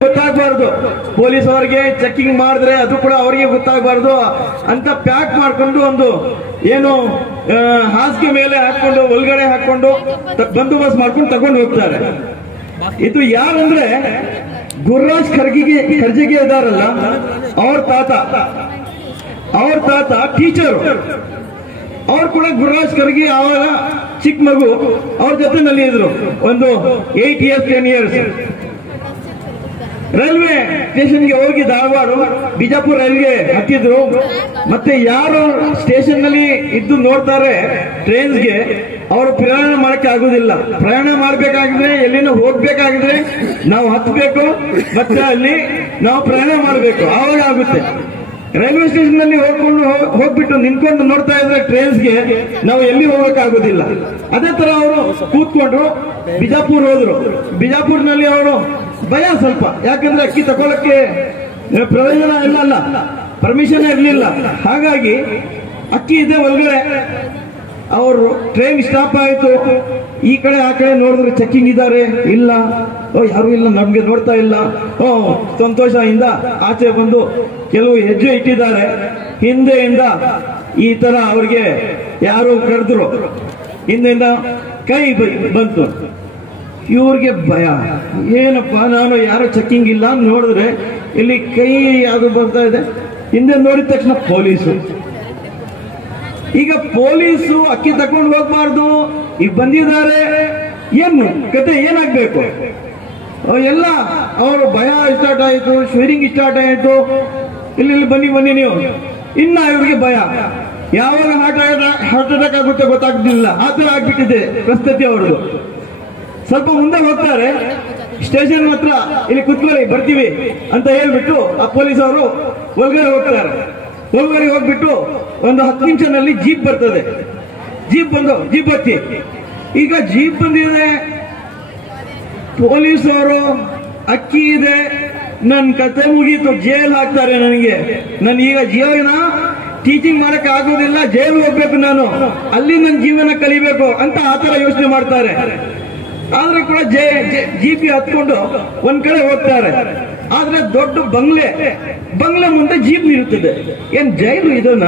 ಗೊತ್ತಾಗಬಾರ್ದು, police ಅವರಿಗೆ checking ಮಾಡಿದ್ರೆ ಅದು ಕೂಡ ಅವರಿಗೆ ಗೊತ್ತಾಗಬಾರ್ದು ಅಂತ ಪ್ಯಾಕ್ ಮಾಡ್ಕೊಂಡು ಒಂದು ಏನು ಹಾಸಿಗೆ ಮೇಲೆ ಹಾಕೊಂಡು ಒಳಗಡೆ ಹಾಕೊಂಡು ಬಂದೋಬಸ್ತ್ ಮಾಡ್ಕೊಂಡು ತಗೊಂಡು ಹೋಗ್ತಾರೆ. ಇದು ಯಾರಂದ್ರೆ ಗುರುರಾಜ್ ಖರ್ಜಿಗೆ ಇದಾರಲ್ಲ, ಅವ್ರ ತಾತ ಟೀಚರು. ಅವ್ರು ಕೂಡ ಗುರುರಾಜ್ ಖರ್ಗೆ ಆವಾಗ ಚಿಕ್ಕ ಮಗು ಅವ್ರ ಜೊತೆನಲ್ಲಿ ಇದ್ರು, ಒಂದು 8 years 10 years. ರೈಲ್ವೆ ಸ್ಟೇಷನ್ಗೆ ಹೋಗಿ ಧಾರವಾಡ ಬಿಜಾಪುರ ರೈಲ್ಗೆ ಹತ್ತಿದ್ರು. ಮತ್ತೆ ಯಾರು ಸ್ಟೇಷನ್ ನಲ್ಲಿ ಇದ್ದು ನೋಡ್ತಾರೆ ಟ್ರೈನ್ಸ್ಗೆ, ಅವರು ಪ್ರಯಾಣ ಮಾಡಕ್ಕೆ ಆಗುದಿಲ್ಲ. ಪ್ರಯಾಣ ಮಾಡ್ಬೇಕಾಗಿದ್ರೆ ಎಲ್ಲಿನೂ ಹೋಗ್ಬೇಕಾಗಿದ್ರೆ ನಾವು ಹತ್ತಬೇಕು, ಮತ್ತೆ ಅಲ್ಲಿ ನಾವು ಪ್ರಯಾಣ ಮಾಡಬೇಕು, ಆವಾಗ ಆಗುತ್ತೆ. ರೈಲ್ವೆ ಸ್ಟೇಷನ್ ನಲ್ಲಿ ಹೋಗ್ಬಿಟ್ಟು ನಿಂತ್ಕೊಂಡು ನೋಡ್ತಾ ಇದ್ರೆ ಟ್ರೈನ್ಸ್ಗೆ ನಾವು ಎಲ್ಲಿ ಹೋಗಕ್ಕಾಗುದಿಲ್ಲ. ಅದೇ ತರ ಅವರು ಕೂತ್ಕೊಂಡ್ರು, ಬಿಜಾಪುರ್ ಹೋದ್ರು. ಬಿಜಾಪುರ್ನಲ್ಲಿ ಅವರು ಭಯ ಸ್ವಲ್ಪ, ಯಾಕಂದ್ರೆ ಅಕ್ಕಿ ತಗೊಳಕ್ಕೆ ಪ್ರಯೋಜನ ಇಲ್ಲ, ಪರ್ಮಿಷನ್ ಇರಲಿಲ್ಲ. ಹಾಗಾಗಿ ಅಕ್ಕಿ ಇದೆ ಒಳಗಡೆ. ಅವರು ಟ್ರೈನ್ ಸ್ಟಾಪ್ ಆಯಿತು, ಈ ಕಡೆ ಆ ಕಡೆ ನೋಡಿದ್ರೆ ಚೆಕಿಂಗ್ ಇದ್ದಾರೆ, ಇಲ್ಲ ಯಾರು ಇಲ್ಲ, ನಮ್ಗೆ ನೋಡ್ತಾ ಇಲ್ಲ. ಸಂತೋಷದಿಂದ ಆಚೆ ಬಂದು ಕೆಲವು ಹೆಜ್ಜೆ ಇಟ್ಟಿದ್ದಾರೆ. ಹಿಂದೆಯಿಂದ ಈ ತರ ಅವ್ರಿಗೆ ಯಾರು ಕರೆದ್ರು, ಹಿಂದೆಯಿಂದ ಕೈ ಬಂತು. ಇವ್ರಿಗೆ ಭಯ, ಏನಪ್ಪ ನಾನು ಯಾರು ಚೆಕಿಂಗ್ ಇಲ್ಲ ನೋಡಿದ್ರೆ ಇಲ್ಲಿ ಕೈ ಯಾವುದು ಬರ್ತಾ ಇದೆ. ಹಿಂದೆ ನೋಡಿದ ತಕ್ಷಣ ಪೊಲೀಸು. ಈಗ ಪೊಲೀಸು ಅಕ್ಕಿ ತಕೊಂಡು ಹೋಗ್ಬಾರ್ದು, ಈಗ ಬಂದಿದ್ದಾರೆ, ಏನು ಕತೆ ಏನಾಗ್ಬೇಕು ಎಲ್ಲ. ಅವರು ಭಯ ಸ್ಟಾರ್ಟ್ ಆಯಿತು, ಶೇರಿಂಗ್ ಸ್ಟಾರ್ಟ್ ಆಯಿತು. ಇಲ್ಲಿ ಬನ್ನಿ ನೀವು. ಇನ್ನ ಇವ್ರಿಗೆ ಭಯ, ಯಾವಾಗ ಹಾರ್ಟ್ ಅಟ್ಯಾಕ್ ಆಗುತ್ತೆ ಗೊತ್ತಾಗ್ತಿಲ್ಲ, ಆ ತರ ಆಗ್ಬಿಟ್ಟಿದೆ ಪರಿಸ್ಥಿತಿ ಅವ್ರದ್ದು. ಸ್ವಲ್ಪ ಮುಂದೆ ಹೋಗ್ತಾರೆ, ಸ್ಟೇಷನ್ ಹತ್ರ ಇಲ್ಲಿ ಕುತ್ಕೊಳ್ಳಿ ಬರ್ತೀವಿ ಅಂತ ಹೇಳ್ಬಿಟ್ಟು ಆ ಪೊಲೀಸ್ ಅವರು ಒಳಗಡೆ ಹೋಗ್ತಾರೆ. ಒಳಗಡೆ ಹೋಗ್ಬಿಟ್ಟು ಒಂದು 10 ನಿಮಿಷದಲ್ಲಿ ಜೀಪ್ ಬರ್ತದೆ. ಜೀಪ್ ಹತ್ತಿ. ಈಗ ಜೀಪ್ ಬಂದಿದೆ, ಪೊಲೀಸ್ ಅವರು ಅಕ್ಕಿ ಇದೆ, ನನ್ ಕತೆ ಮುಗೀತು, ಜೈಲ್ ಹಾಕ್ತಾರೆ ನನಗೆ. ನಾನು ಈಗ ಜೀವನ ಟೀಚಿಂಗ್ ಮಾಡಕ್ ಆಗೋದಿಲ್ಲ, ಜೈಲ್ ಹೋಗ್ಬೇಕು ನಾನು, ಅಲ್ಲಿ ನನ್ನ ಜೀವನ ಕಲಿಬೇಕು ಅಂತ ಆತರ ಯೋಚನೆ ಮಾಡ್ತಾರೆ. ಆದ್ರೆ ಕೂಡ ಜೀಪಿ ಹತ್ಕೊಂಡು ಒಂದ್ ಕಡೆ ಹೋಗ್ತಾರೆ. ಆದ್ರೆ ದೊಡ್ಡ ಬಂಗ್ಲೆ ಮುಂದೆ ಜೀಪ್ ನಿಲ್ತದೆ. ಏನ್ ಜೈಲು ಇದನ್ನ?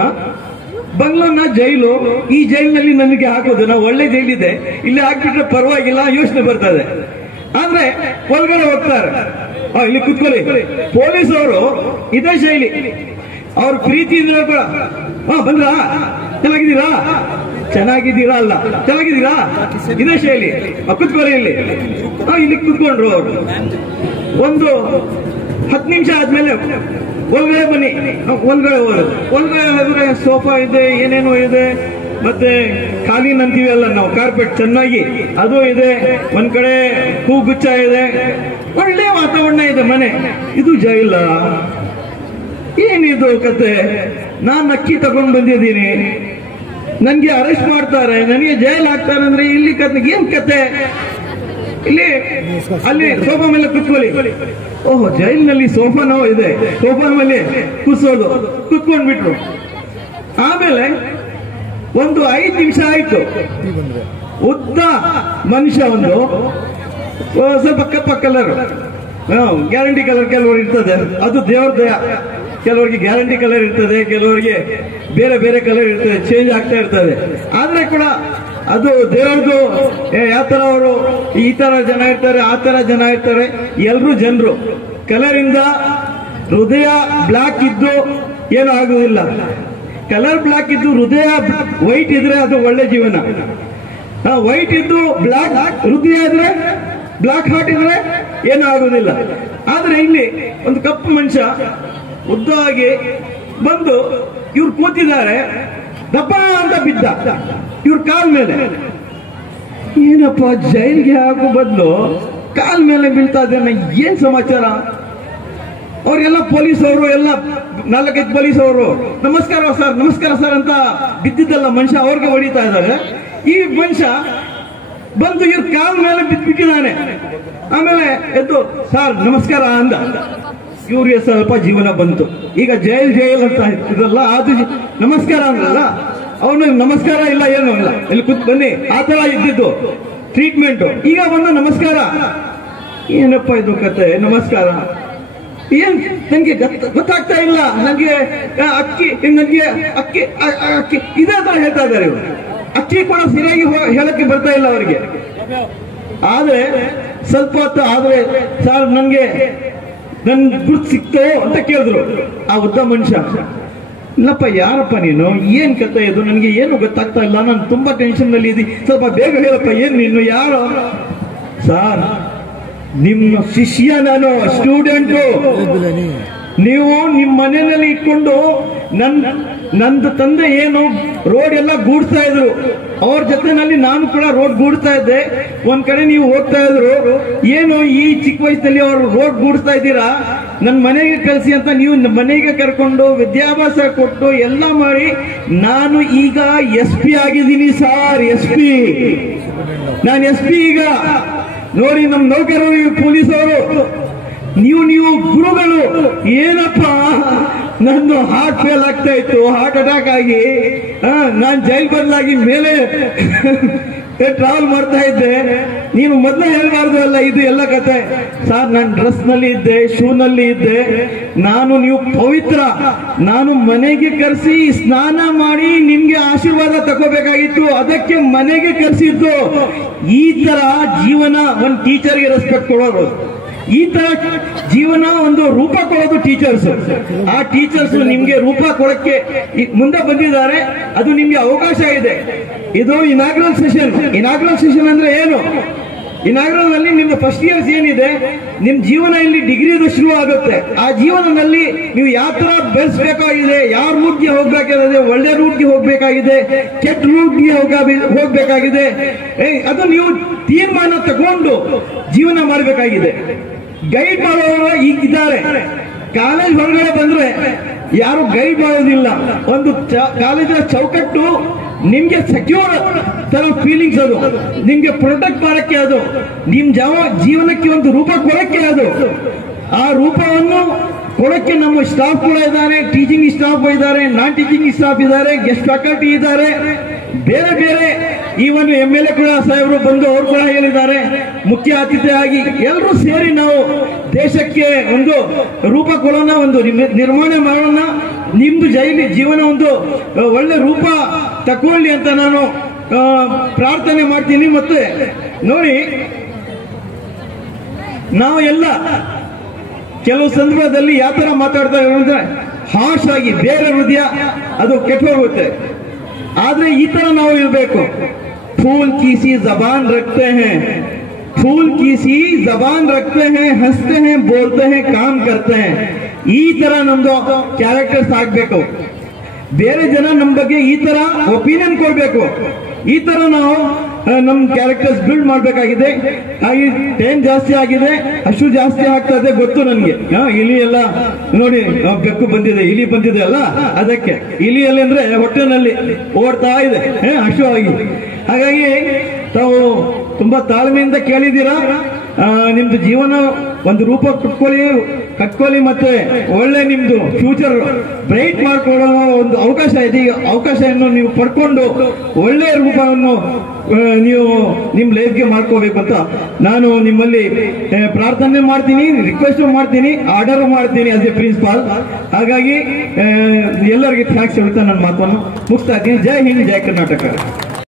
ಬಂಗ್ಲನ್ನ ಜೈಲು. ಈ ಜೈಲಿನಲ್ಲಿ ನನಗೆ ಹಾಕೋದು, ನಾವು ಒಳ್ಳೆ ಜೈಲಿದೆ, ಇಲ್ಲಿ ಹಾಕ್ಬಿಟ್ರೆ ಪರವಾಗಿಲ್ಲ ಯೋಚನೆ ಬರ್ತದೆ. ಆದ್ರೆ ಒಳಗಡೆ ಹೋಗ್ತಾರೆ, ಇಲ್ಲಿ ಕುತ್ಕೊಳ್ಳಿ. ಪೊಲೀಸ್ ಅವರು ಇದೇ ಶೈಲಿ, ಅವ್ರ ಪ್ರೀತಿ ಇದ್ರೆ ಕೂಡ ಬಂದ್ರಾ, ಚೆನ್ನಾಗಿದ್ದೀರಾ ಅಲ್ಲ, ಚೆನ್ನಾಗಿದ್ದೀರಾ, ಇದೇ ಶೈಲಿ. ಕುತ್ಕೊಳ್ಳಿ ಇಲ್ಲಿ ಕುತ್ಕೊಂಡ್ರು ಅವರು. ಒಂದು 10 ನಿಮಿಷ ಆದ್ಮೇಲೆ ಒಳಗಡೆ ಬನ್ನಿ, ಒಳಗಡೆ ಹೋದ್ರೆ ಸೋಫಾ ಇದೆ, ಏನೇನೋ ಇದೆ, ಮತ್ತೆ ಕಾಲಿನ ಅಂತೀವಿ ಅಲ್ಲ ನಾವು, ಕಾರ್ಪೆಟ್ ಚೆನ್ನಾಗಿ ಅದು ಇದೆ, ಒಂದ್ ಕಡೆ ಹೂಗುಚ್ಛ ಇದೆ, ಒಳ್ಳೆ ವಾತಾವರಣ ಇದೆ ಮನೆ. ಇದು ಜೈಲ? ಏನಿದು ಕತೆ? ನಾನು ಅಕ್ಕಿ ತಗೊಂಡು ಬಂದಿದ್ದೀನಿ, ನನ್ಗೆ ಅರೆಸ್ಟ್ ಮಾಡ್ತಾರೆ, ನನಗೆ ಜೈಲ್ ಹಾಕ್ತಾರೆ ಅಂದ್ರೆ ಇಲ್ಲಿ ಏನ್ ಕತೆ? ಅಲ್ಲಿ ಸೋಫಾ ಮೇಲೆ ಕುತ್ಕೊಳ್ಳಿ. ಓಹೋ, ಜೈಲಿನಲ್ಲಿ ಸೋಫಾನೋ ಇದೆ, ಸೋಫಾ ಮೇಲೆ ಕೂರ್ಸೋದು. ಕುತ್ಕೊಂಡ್ಬಿಟ್ರು. ಆಮೇಲೆ ಒಂದು 5 ನಿಮಿಷ ಆಯ್ತು. ಉದ್ದ ಮನುಷ್ಯ, ಒಂದು ಸ್ವಲ್ಪ ಕಪ್ಪ ಕಲರ್, ಗ್ಯಾರಂಟಿ ಕಲರ್ ಕೆಲವರು ಇರ್ತದೆ, ಅದು ದೇವ್ರ ದಯ. ಕೆಲವರಿಗೆ ಗ್ಯಾರಂಟಿ ಕಲರ್ ಇರ್ತದೆ, ಕೆಲವರಿಗೆ ಬೇರೆ ಬೇರೆ ಕಲರ್ ಇರ್ತದೆ, ಚೇಂಜ್ ಆಗ್ತಾ ಇರ್ತದೆ. ಆದ್ರೆ ಕೂಡ ಅದು ದೇವ್ರದ್ದು. ಯಾವ ತರ ಅವರು ಈ ತರ ಜನ ಇರ್ತಾರೆ, ಆ ತರ ಜನ ಇರ್ತಾರೆ, ಎಲ್ರು ಜನರು. ಕಲರ್ ಇಂದ ಹೃದಯ ಬ್ಲಾಕ್ ಇದ್ದು ಏನು ಆಗುದಿಲ್ಲ. ಕಲರ್ ಬ್ಲಾಕ್ ಇದ್ದು ಹೃದಯ ವೈಟ್ ಇದ್ರೆ ಅದು ಒಳ್ಳೆ ಜೀವನ. ವೈಟ್ ಇದ್ದು ಬ್ಲಾಕ್ ಹೃದಯ ಇದ್ರೆ, ಬ್ಲಾಕ್ ಹಾರ್ಟ್ ಇದ್ರೆ ಏನು ಆಗುದಿಲ್ಲ. ಆದ್ರೆ ಇಲ್ಲಿ ಒಂದು ಕಪ್ಪು ಮನುಷ್ಯ ಉದ್ದವಾಗಿ ಬಂದು ಇವ್ರು ಕೂತಿದ್ದಾರೆ, ದಪ್ಪ ಅಂತ ಬಿದ್ದ ಇವ್ರ ಕಾಲ್ ಮೇಲೆ. ಏನಪ್ಪ, ಜೈಲ್ಗೆ ಹಾಕೋ ಬದಲು ಕಾಲ್ ಮೇಲೆ ಬೀಳ್ತಾ ಇದ್ದೇನೆ, ಏನ್ ಸಮಾಚಾರ? ಅವ್ರೆಲ್ಲ ಪೊಲೀಸ್ ಅವರು, ಎಲ್ಲ 4-5 ಪೊಲೀಸ್ ಅವರು ನಮಸ್ಕಾರ ಸರ್ ಅಂತ ಬಿದ್ದಿದ್ದಲ್ಲ ಮನುಷ್ಯ, ಅವ್ರಿಗೆ ಹೊಡಿತಾ ಇದ್ದಾರೆ. ಈ ಮನುಷ್ಯ ಬಂದು ಇವ್ರ ಕಾಲ್ ಮೇಲೆ ಬಿದ್ದುಬಿಟ್ಟಿದ್ದಾನೆ. ಆಮೇಲೆ ಎದ್ದು ಸರ್ ನಮಸ್ಕಾರ ಅಂದ. ಇವ್ರಿಗೆ ಸ್ವಲ್ಪ ಜೀವನ ಬಂತು. ಈಗ ಜೈಲ್ ಅಂತ ಇದಲ್ಲ, ಅದು ನಮಸ್ಕಾರ ಅಂದ್ರಲ್ಲ, ಅವನು ನಮಸ್ಕಾರ ಇಲ್ಲ ಏನು ಇಲ್ಲ, ಇಲ್ಲಿ ಕೂತ್ ಬನ್ನಿ ಆ ತರ ಇದ್ದಿದ್ದು ಟ್ರೀಟ್ಮೆಂಟ್. ಈಗ ಬಂದು ನಮಸ್ಕಾರ, ಏನಪ್ಪ ಇದು ಕತೆ ನಮಸ್ಕಾರ? ಏನ್ ನಂಗೆ ಗೊತ್ತಾಗ್ತಾ ಇಲ್ಲ. ನನಗೆ ಅಕ್ಕಿ ಇದೇ ತರ ಹೇಳ್ತಾ ಇದ್ದಾರೆ ಇವರು. ಅಕ್ಕಿ ಕೂಡ ಸರಿಯಾಗಿ ಹೇಳಕ್ಕೆ ಬರ್ತಾ ಇಲ್ಲ ಅವರಿಗೆ. ಆದ್ರೆ ಸ್ವಲ್ಪ ಹೊತ್ತು ಆದ್ರೆ ಸರ್ ನನ್ಗೆ ನನ್ ಗುರ್ತು ಸಿಕ್ತೋ ಅಂತ ಕೇಳಿದ್ರು ಆ ಉದ್ದ ಮನುಷ್ಯ. ಇಲ್ಲಪ್ಪ ಯಾರಪ್ಪ ನೀನು, ಏನ್ ಕತೆ ಇದು, ನನಗೆ ಏನು ಗೊತ್ತಾಗ್ತಾ ಇಲ್ಲ, ನಾನು ತುಂಬಾ ಟೆನ್ಷನ್ ನಲ್ಲಿ ಇದ್ದೀನಿ, ಸ್ವಲ್ಪ ಬೇಗ ಹೇಳಪ್ಪ ಏನ್ ನೀನು ಯಾರು? ಸರ್ ನಿಮ್ಮ ಶಿಷ್ಯ, ನಾನು ಸ್ಟೂಡೆಂಟು. ನೀವು ನಿಮ್ಮ ಮನೆಯಲ್ಲಿ ಇಟ್ಕೊಂಡು ನಂದು ತಂದೆ ಏನು ರೋಡ್ ಎಲ್ಲ ಗೂಡ್ಸ್ತಾ ಇದ್ರು, ಅವ್ರ ಜೊತೆನಲ್ಲಿ ನಾನು ಕೂಡ ರೋಡ್ ಗೂಡ್ಸ್ತಾ ಇದ್ದೆ. ಒಂದ್ ಕಡೆ ನೀವು ಹೋಗ್ತಾ ಇದ್ರು, ಏನು ಈ ಚಿಕ್ಕ ವಯಸ್ಸಲ್ಲಿ ಅವ್ರು ರೋಡ್ ಗೂಡ್ಸ್ತಾ ಇದ್ದೀರಾ, ನನ್ನ ಮನೆಗೆ ಕಳಿಸಿ ಅಂತ ನೀವು ಮನೆಗೆ ಕರ್ಕೊಂಡು ವಿದ್ಯಾಭ್ಯಾಸ ಕೊಟ್ಟು ಎಲ್ಲ ಮಾಡಿ ನಾನು ಈಗ SP ಆಗಿದ್ದೀನಿ ಸರ್. SP ನಾನು SP ಈಗ ನೋಡಿ. ನಮ್ಮ ನೌಕರರು ಪೊಲೀಸವರು, ನೀವು ಗುರುಗಳು. ಏನಪ್ಪ ನಂದು ಹಾರ್ಟ್ ಫೇಲ್ ಆಗ್ತಾ ಇತ್ತು, ಹಾರ್ಟ್ ಅಟ್ಯಾಕ್ ಆಗಿ ನಾನು ಜೈಲ್ ಬದಲಾಗಿ ಮೇಲೆ ಟ್ರಾವೆಲ್ ಮಾಡ್ತಾ ಇದ್ದೆ. ನೀನು ಮೊದಲೇ ಹೇಳ್ಬಾರ್ದು ಅಲ್ಲ ಇದು ಎಲ್ಲ ಕತೆ. ಸರ್ ನಾನು ಡ್ರೆಸ್ ನಲ್ಲಿ ಇದ್ದೆ, ಶೂ ನಲ್ಲಿ ಇದ್ದೆ, ನೀವು ಪವಿತ್ರ. ನಾನು ಮನೆಗೆ ಕರೆಸಿ ಸ್ನಾನ ಮಾಡಿ ನಿಮ್ಗೆ ಆಶೀರ್ವಾದ ತಗೋಬೇಕಾಗಿತ್ತು, ಅದಕ್ಕೆ ಮನೆಗೆ ಕರೆಸಿದ್ದು. ಈ ತರ ಜೀವನ ಒಂದು ಟೀಚರ್ಗೆ ರೆಸ್ಪೆಕ್ಟ್ ಕೊಡೋರು, ಈ ತರ ಜೀವನ ಒಂದು ರೂಪ ಕೊಡೋದು ಟೀಚರ್ಸ್. ಆ ಟೀಚರ್ಸ್ ನಿಮ್ಗೆ ರೂಪ ಕೊಡಕ್ಕೆ ಮುಂದೆ ಬಂದಿದ್ದಾರೆ, ಅದು ನಿಮ್ಗೆ ಅವಕಾಶ ಇದೆ. ಇದು ಇನಾಗ್ರಲ್ ಸೆಷನ್. ಇನಾಗ್ರಲ್ ಸೆಷನ್ ಅಂದ್ರೆ ಏನು? ಇನಾಗ್ರಲ್ ನಲ್ಲಿ ನಿಮ್ಮ ಫಸ್ಟ್ ಇಯರ್ಸ್ ಏನಿದೆ, ನಿಮ್ ಜೀವನ ಇಲ್ಲಿ ಡಿಗ್ರಿದು ಶುರು ಆಗುತ್ತೆ. ಆ ಜೀವನದಲ್ಲಿ ನೀವು ಯಾವ ತರ ಬೆಳೆಸಬೇಕಾಗಿದೆ, ಯಾವ ರೂಟ್ಗೆ ಹೋಗ್ಬೇಕಾಗಿದೆ, ಒಳ್ಳೆ ರೂಟ್ಗೆ ಹೋಗ್ಬೇಕಾಗಿದೆ, ಕೆಟ್ಟ ರೂಟ್ಗೆ ಹೋಗ್ಬೇಕಾಗಿದೆ, ಅದು ನೀವು ತೀರ್ಮಾನ ತಗೊಂಡು ಜೀವನ ಮಾಡಬೇಕಾಗಿದೆ. ಗೈಡ್ ಮಾಡೋರು ಈಗ ಇದ್ದಾರೆ. ಕಾಲೇಜ್ ಹೊರಗಡೆ ಬಂದ್ರೆ ಯಾರು ಗೈಡ್ ಮಾಡೋದಿಲ್ಲ. ಒಂದು ಕಾಲೇಜಿನ ಚೌಕಟ್ಟು ನಿಮ್ಗೆ ಸೆಕ್ಯೂರ್ ತರ ಫೀಲಿಂಗ್ಸ್, ಅದು ನಿಮ್ಗೆ ಪ್ರೊಟೆಕ್ಟ್ ಮಾಡಕ್ಕೆ, ಅದು ನಿಮ್ ಜೀವನಕ್ಕೆ ಒಂದು ರೂಪ ಕೊಡಕ್ಕೆ, ಅದು ಆ ರೂಪವನ್ನು ಕೊಡಕ್ಕೆ ನಮ್ಮ ಸ್ಟಾಫ್ ಕೂಡ ಇದ್ದಾರೆ, ಟೀಚಿಂಗ್ ಸ್ಟಾಫ್ ಇದ್ದಾರೆ, ನಾನ್ ಟೀಚಿಂಗ್ ಸ್ಟಾಫ್ ಇದ್ದಾರೆ, ಗೆಸ್ಟ್ ಫ್ಯಾಕಲ್ಟಿ ಇದ್ದಾರೆ, ಬೇರೆ ಬೇರೆ ಈವನ್ MLA ಕೂಡ ಸಾಹೇಬರು ಬಂದು ಅವರು ಕೂಡ ಹೇಳಿದ್ದಾರೆ. ಮುಖ್ಯ ಅತಿಥಿಯಾಗಿ ಎಲ್ಲರೂ ಸೇರಿ ನಾವು ದೇಶಕ್ಕೆ ಒಂದು ರೂಪ ಕೊಡೋಣ, ಒಂದು ನಿರ್ಮಾಣ ಮಾಡೋಣ, ನಿಮ್ದು ಜೀವನ ಒಂದು ಒಳ್ಳೆ ರೂಪ ತಕೊಳ್ಳಿ ಅಂತ ನಾನು ಪ್ರಾರ್ಥನೆ ಮಾಡ್ತೀನಿ. ಮತ್ತೆ ನೋಡಿ, ನಾವು ಎಲ್ಲ ಕೆಲವು ಸಂದರ್ಭದಲ್ಲಿ ಯಾವ ತರ ಮಾತಾಡ್ತಾ ಇರೋದ್ರೆ ಹಾರ್ಶ್ ಆಗಿ, ಬೇರೆ ಹೃದಯ ಅದು ಕೆಟ್ಟು ಹೋಗುತ್ತೆ. ಆದ್ರೆ ಈ ತರ ನಾವು ಇರಬೇಕು. फूल की सी जबान रखते हैं, फूल की सी जबान रखते हैं, हंसते हैं, बोलते हैं, काम करते हैं. ಈ ತರ ನಮ್ದು ಕ್ಯಾರೆಕ್ಟರ್ಸ್ ಆಗ್ಬೇಕು. ಬೇರೆ ಜನ ನಮ್ ಬಗ್ಗೆ ಈ ತರ ಒಪಿನಿಯನ್ ಕೊಡ್ಬೇಕು. ಈ ತರ ನಾವು ನಮ್ ಕ್ಯಾರೆಕ್ಟರ್ಸ್ ಬಿಲ್ಡ್ ಮಾಡ್ಬೇಕಾಗಿದೆ. ಹಾಗೆ ಟೈಮ್ ಜಾಸ್ತಿ ಆಗಿದೆ, ಅಷ್ಟು ಜಾಸ್ತಿ ಆಗ್ತದೆ ಗೊತ್ತು ನನ್ಗೆ. ಇಲಿ ಎಲ್ಲ ನೋಡಿ, ಬೆಕ್ಕು ಬಂದಿದೆ, ಇಲಿ ಬಂದಿದೆ ಅಲ್ಲ, ಅದಕ್ಕೆ ಇಲಿಯಲ್ಲಿ ಅಂದ್ರೆ ಹೊಟ್ಟೆನಲ್ಲಿ ಓಡ್ತಾ ಇದೆ ಅಷ್ಟು ಆಗಿ. ಹಾಗಾಗಿ ತಾವು ತುಂಬಾ ತಾಳ್ಮೆಯಿಂದ ಕೇಳಿದ್ದೀರಾ. ನಿಮ್ದು ಜೀವನ ಒಂದು ರೂಪ ಕಟ್ಕೊಳ್ಳಿ, ಮತ್ತೆ ಒಳ್ಳೆ ನಿಮ್ದು ಫ್ಯೂಚರ್ ಬ್ರೈಟ್ ಮಾಡ್ಕೊಳ್ಳೋ ಒಂದು ಅವಕಾಶ ಇದೆ. ಈ ಅವಕಾಶವನ್ನು ನೀವು ಪಡ್ಕೊಂಡು ಒಳ್ಳೆಯ ರೂಪವನ್ನು ನೀವು ನಿಮ್ ಲೈಫ್ಗೆ ಮಾಡ್ಕೋಬೇಕು ಅಂತ ನಾನು ನಿಮ್ಮಲ್ಲಿ ಪ್ರಾರ್ಥನೆ ಮಾಡ್ತೀನಿ, ರಿಕ್ವೆಸ್ಟ್ ಮಾಡ್ತೀನಿ, ಆರ್ಡರ್ ಮಾಡ್ತೀನಿ ಆಸ್ ಎ ಪ್ರಿನ್ಸಿಪಾಲ್. ಹಾಗಾಗಿ ಎಲ್ಲರಿಗೆ ಥ್ಯಾಂಕ್ಸ್ ಹೇಳ್ತಾ ನನ್ನ ಮಾತನ್ನು ಮುಗಿಸ್ತಾ ಇದ್ದೀನಿ. ಜೈ ಹಿಂದ್, ಜೈ ಕರ್ನಾಟಕ.